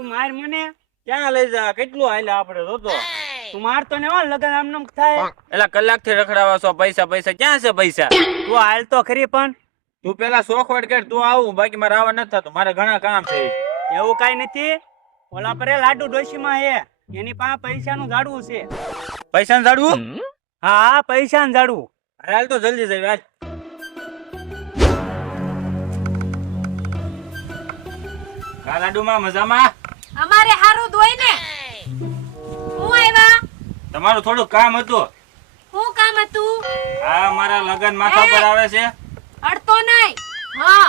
તું માર મને ક્યાં લઈ જા? કેટલું હાલ્યા આપણે જોતો. તું મારતો ને હો લગન આમ નામ થાય. એલા કલાક થી રખડાવા છો. પૈસા પૈસા ક્યાં છે પૈસા? તું હાલ તો ખરી પણ તું પેલા શોખવટ કર, તું આવું, બાકી મારે આવવા નથી થતું. મારે ઘણા કામ છે. એવું કઈ નથી. ઓલા પરે લાડુ ડોશીમાં હે, એની પાસે પૈસાનું ઝાડવું છે. પૈસા જાડવું? હા પૈસાનું ઝાડવું. હાલ તો જલ્દી જઈ આજ. કાલાડુમાં મજામાં? અમારે હારું દોય ને. હું આવ્યા? તમારું થોડું કામ હતું. હું કામ હતું? આ મારા લગન માથા પર આવે છે. અડતો નહીં. હા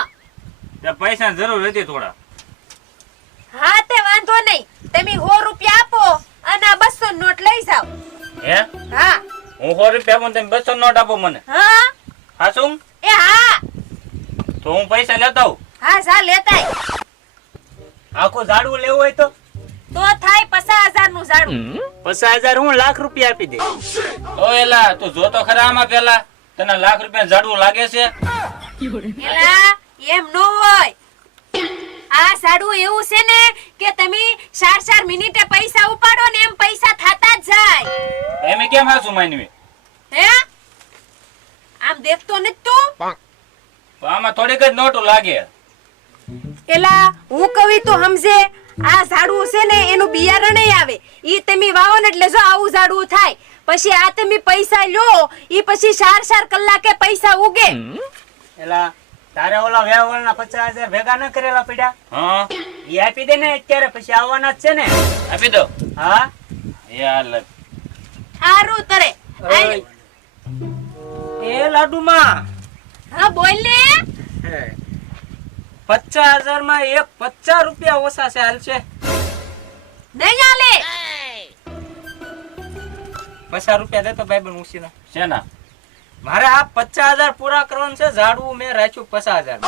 તે પૈસાની જરૂર હતી થોડા. હા તે વાંધો નહીં. તમે 100 રૂપિયા આપો અને આ 200 નોટ લઈ જાવ. હે? હા હું 100 રૂપિયા આપું, તમે 200 નોટ આપો મને. હા હા શું? એ હા તો હું પૈસા લેતા આવું. હા જા લેતાય. આખું ઝાડવું લેવું હોય તો તો થાય 50,000 નું ઝાડું. 50,000 હું લાખ રૂપિયા આપી દે. ઓ એલા તું જો તો ખરા આમાં પેલા. તને લાખ રૂપિયા ઝાડવું લાગે છે? એલા એમ નો હોય. આ ઝાડું એવું છે ને કે તમે 4 મિનિટે પૈસા ઉપાડો ને એમ પૈસા થતા જ જાય. એમ કેમ હાસું માનવી? હે આમ દેખતો નથી તું? તો આમાં થોડીક જ નોટો લાગે. એલા હું કવિ તો સમજે. આ ઝાડવું છે ને એનું બિયારણ આવે. ઈ તમે વાવો ને એટલે જો આવું ઝાડવું થાય. પછી આ તમે પૈસા લ્યો ઈ પછી 4 કલાકે પૈસા ઉગે. એલા તારે ઓલા વ્યવહારના 50,000 ભેગા ન કરેલા પડ્યા? હા ઈ આપી દે ને અત્યારે, પછી આવવાના જ છે ને. આપી દો. હા યાર હારું તરે. એ લાડુમાં હા બોલ ને. 50,000 માં એક 50 રૂપિયા ઓછા છે. હાલ છે નહીં આલે. 50 રૂપિયા દે તો ભાઈ બન ઉસીના. શેના? મારે આ 50,000 પૂરા કરવાનું છે. ઝાડવું મેં રાખ્યું 50,000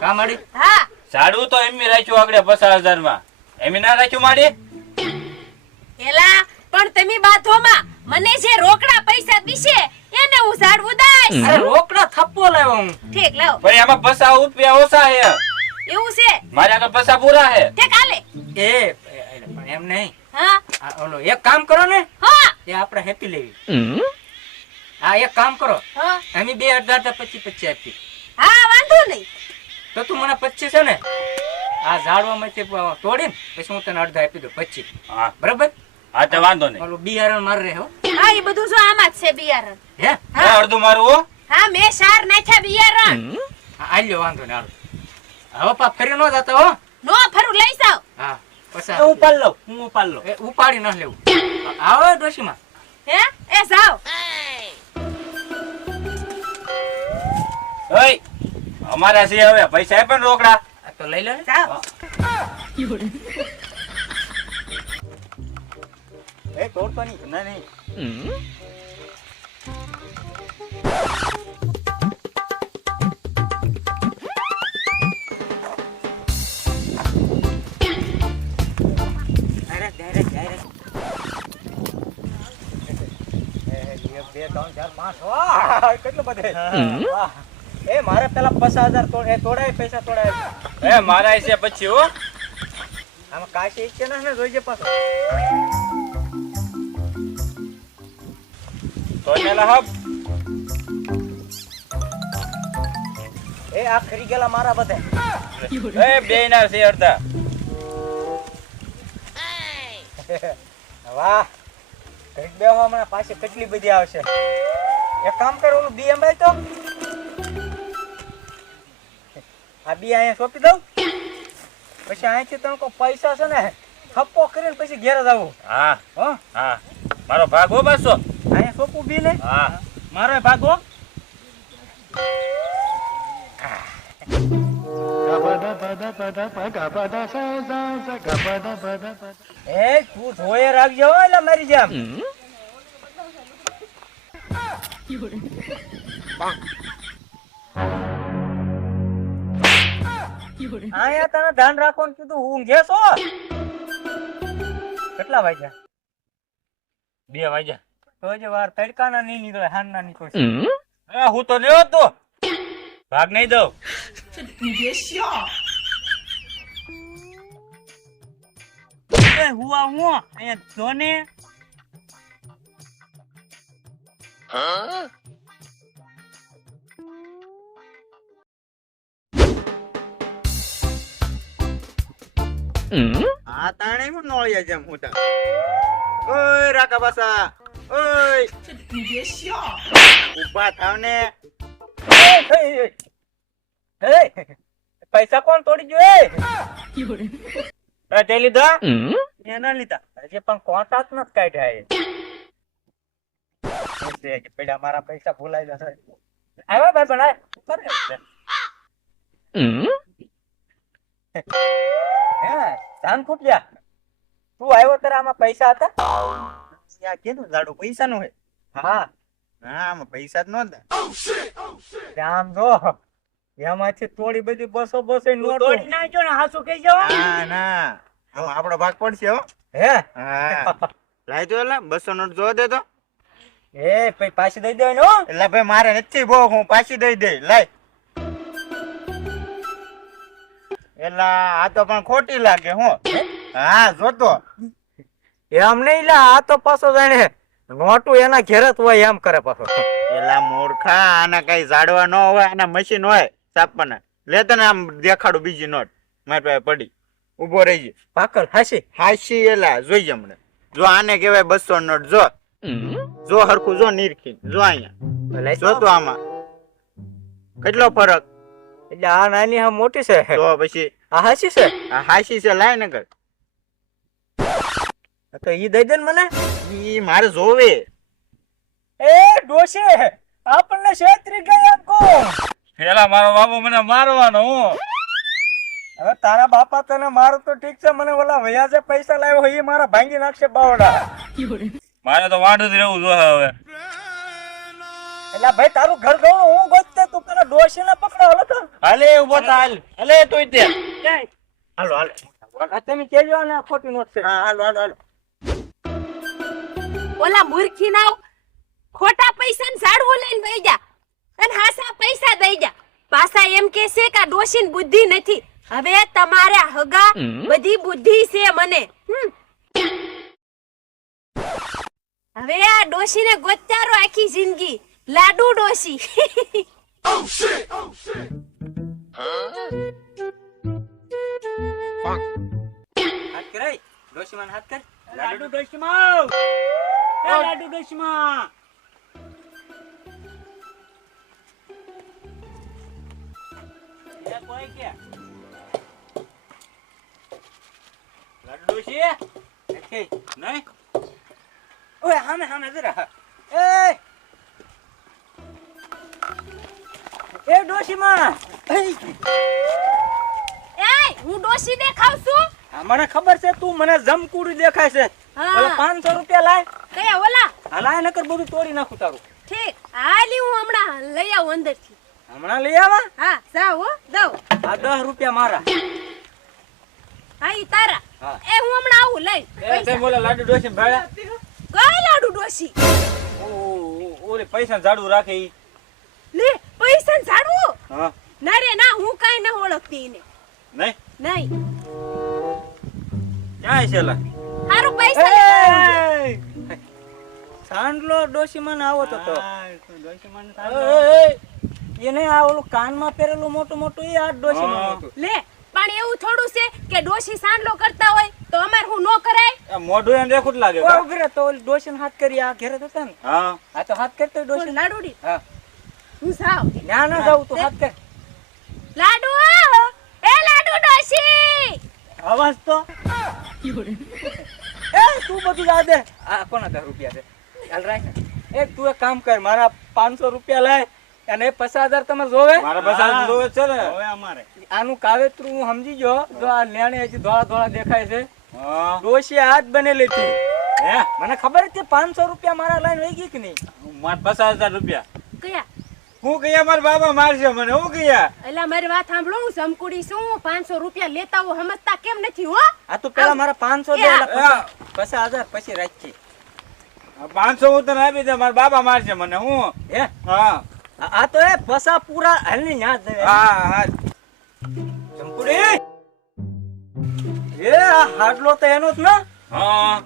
કા માડી? હા ઝાડવું તો એમ રાખ્યું આગળ 50,000 માં. એમ ના રાખ્યું માડી? એલા પણ તમે બાથોમાં મને જે રોકડા પૈસા દીશે એને હું ઝાડવું દઈશ. અરે રોકડા થપ્પો લાવ્યો હું. ઠીક લાવ. ભાઈ આમાં 50 રૂપિયા ઓછા છે. એવું છે મારે આગળ 50 પૂરા છે. ઠીક આલે. એ પણ એમ નહીં. હા આ ઓલો એક કામ કરો ને, હા એ આપણે હેપી લેવી. હા એક કામ કરો, હા અમે 2,000 25 આપી. હા વાંધો નહીં. તો તું મને 25 છે ને આ ઝાડવામાંથી તોડીને પછી હું તને અડધા આપી દઉં 25. હા બરાબર? હા તો વાંધો નહીં. ઓલું બિયારણ માર રહે હો. હા એ બધું જો આમાં જ છે બિયારણ. હે હા અડધું મારું હો. હા મેં 4 નાખ્યા બિયારણ. આલ્યો વાંધો ને. હાલો હવે પા ફરી ન જતા હો. નો ફરું લઈ જાવ. હા પછી હું ઉપાડ લઉં. હું ઉપાડ લઉં. એ ઉપાડી ન લેવું. આવો ડોશીમાં. હે એ જાવ. ઓય અમારા છે હવે પૈસા પણ રોકડા. આ તો લઈ લે ને. જાવ. એ તોડતો નહીં. ના નહીં. કેટલું બધે એ મારે પેલા 50,000 તોડાય પૈસા તોડાય. એ મારા છે પછી હો. આમાં કાશી ઈચ્છે ને જોઈજે પાછો. તો મેલા હબ. એ આ ખરી ગયેલા મારા બધે. એ બે ના છે અડધા. વાહ ઘડીક બેહો, હમણાં પાછી કેટલી બધી આવશે. એક કામ કરો, ઓલું બી એમ તો આ બી અહીંયા સોંપી દઉં. પછી અહીંથી તમે કોઈ પૈસા છે ને થપ્પો કરીને પછી ઘેર જ આવું. હા હો હા મારો ભાગ હો બસો. અહીંયા સોંપું બી ને. હા મારો ભાગ હો. એ તું ધોયે રાખજો એટલે મારી જેમ. આયા તને ધ્યાન રાખવાનું કીધું. ઊંઘે છો? કેટલા વાગ્યા? 2 વાગ્યા. તો જે વાર તડકાના નહીં નીકળે, હાન ના નીકળે. હું તો લેવો તો ભાગ નહીં દઉં. એ હુઆ હું અહીંયા જો ને આ તાણે હું નોળિયા જેમ હુતા ઓય રાકા બાસા ઓય ઉભા થાવ ને પૈસા કોણ તોડી ગયો એ તે લીધા એ ના લીધા હજી પણ કોન્ટ્રાક્ટ નથી કાઢ્યા પેલા મારા પૈસા ભૂલાઈ જશે આવ્યા ભાઈ બનાય ધાન ખૂટ્યા તું આવ્યો ત્યારે આમાં પૈસા હતા આ કીધું જાડુ પૈસા નું હે હા હા આમાં પૈસા જ નહોતા આમ જો એમાંથી થોડી બધી બસો નોટ તોડી નાખ્યો ને હાસુ કહી જાવ ના ના આમાં આપણો ભાગ પડશે હો હે હા લાઈ દો એલા 200 નોટ જો દે તો એ પછી પાછી દઈ દેવાની હો એટલે ભાઈ મારે નથી બહુ હું પાછી દઈ દે લાય એલા આ તો પણ ખોટી લાગે હું હા જોતો એમ નહીં લા આ તો પાછો જાણે નોટું એના ઘેર જ હોય એમ કરે પાછો એલા મૂર્ખા આના કઈ ઝાડવા ન હોય આના મશીન હોય છાપવાના લે તને આમ દેખાડું બીજી નોટ મારી પાસે પડી ઉભો રહીજે પાકલ હાસી હાસી એલા જોઈએ હમણાં જો આને કહેવાય 200 નોટ જો હરખું જો નીરખી જો અહીંયા જો તો આમાં કેટલો ફરક એટલે આ નાની હા મોટી છે તો પછી આ હાસી છે આ હાસી છે લાય નગર તો ઈ દઈ દે ને મને ઈ મારે જોવે એ ડોશી આપણને છેતરી ગયા કો પેલા મારો બાબુ મને મારવાનો હું હવે તારા બાપા તને મારો તો ઠીક છે મને ઓલા વયાજે પૈસા લાવ્યો હોય એ મારા ભાંગી નાખશે બાવડા મારે તો વાંઢું જ રહેવું જોઈએ હવે એટલે ભાઈ તારું ઘર ગયું હું ગોતતે તું પેલા ડોશી ને પકડાવ લો તો હાલે ઉભો થા હાલ હાલે તોય તે હાલો હાલો આ તમે કેજો ને આ ખોટી નોટ છે હા હાલો હાલો હાલો ઓલા મૂર્ખી નાવ ખોટા પૈસા ને ઝાડવું લઈને વઈ જા અને હાસા પૈસા દઈ જા પાછા એમ કે છે કે ડોશીન બુદ્ધિ નથી હવે તમારે હગા બધી બુદ્ધિ છે મને હવે આ ડોશીને ગોચારો આખી જિંદગી લાડુ ડોશી હાથ કરાય ડોશી માં હાથ કર લાડુ ડોશી માં એ લાડુ ડોશી માં એ કોઈ કે લાડુ છે ઓકે નહીં ઓય હામે હામે જરા એ ડોશી માં એ હું ડોશી દેખાવ છું મને ખબર છે તું મને જમકુડી દેખાય છે હા. ઓલા 500 રૂપિયા લાય કયા ઓલા હલાય નકર બધું તોડી નાખું તારું ઠીક હાલી હું હમણાં લઈ આવું અંદરથી હમણાં લઈ આવા હા જાવ હો દઉં આ 10 રૂપિયા મારા હા ઈ તારા હા. એ હું હમણાં આવું લઈ એ તે બોલે લાડુ ડોશી ભાડા કઈ લાડુ ડોશી ઓલે પૈસા ઝાડુ રાખે ઈ લે પૈસા ને ઝાડવું હા ના રે ના હું કાઈ ન ઓળખતી એને નહીં નહીં ક્યાં છે લા હારું પૈસા લેતા સાંડલો ડોશી મને આવો તો એને આ ઓલું કાનમાં પહેરેલું મોટું મોટું એ આ ડોશી માં હતું લે પણ એવું થોડું છે કે ડોશી સાંડલો કરતા હોય તો અમાર હું નો કરાય મોઢું એને રેખું જ લાગે ઓય ઉભી રહે તો ઓલી ડોશી હાથ કરી આ ઘેરે હતા ને હા આ તો હાથ કરતો ડોશી ડોશી લાડુડી હા હું જાવ ના ના જાવ તું હાથ કર લાડુ એ લાડુ ડોશી અવાજ તો એ તું બધું જા દે આ કોના 10 રૂપિયા છે ચાલ રાખ એ તું એક કામ કર મારા 500 રૂપિયા લાય અને 50,000 તમે જોવે મારા પૈસા જોવે છે ને હવે અમારે આનું કાવેતરું હું સમજી ગયો જો આ લેણે હજી ધોળા ધોળા દેખાય છે હા ડોશી હાથ બનેલી હતી હે મને ખબર હતી 500 રૂપિયા મારા લાઈન વહી ગઈ કે નહીં મારા 50,000 રૂપિયા કયા હું ગયા મારા બાબા મારશે મને હું ગયા એલા મારી વાત સાંભળો હું સમકુડી છું 500 રૂપિયા લેતા હો સમજતા કેમ નથી હો આ તો પેલા મારા 500 દે એટલે 50,000 પછી રાખી 500 હું તને આપી દે મારા બાબા મારશે મને હું હે હા આ તો એ પસા પૂરા હાલની યાદ દે હા હા ચમકુડી એ આ હાડલો તો એનો જ ના હા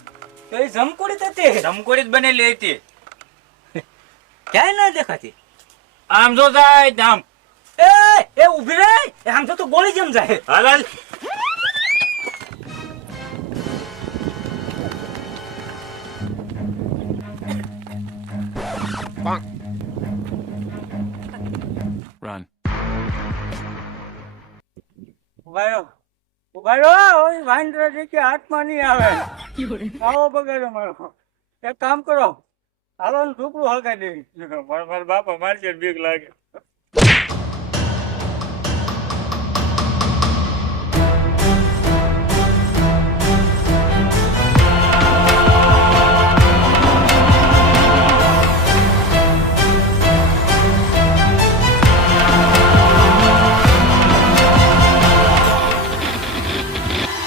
તો એ જમકોડી તો હતી ધમકોડી જ બનેલી હતી. ક્યાંય ના દેખાતી. આમ જો જાય આમ. એ ઊભી રહે એ આમ તો ગોળી જેમ જાય. હાલ હાલ. Run. ઉભા રહ્યો ઓય વાંદરા દેખી હાથમાં નહીં આવે. આવો બગાડો મારો. એક કામ કરો હાલો ઝૂપડું હળગાઈ દેવી. મારા બાપા મારશે બીક લાગે.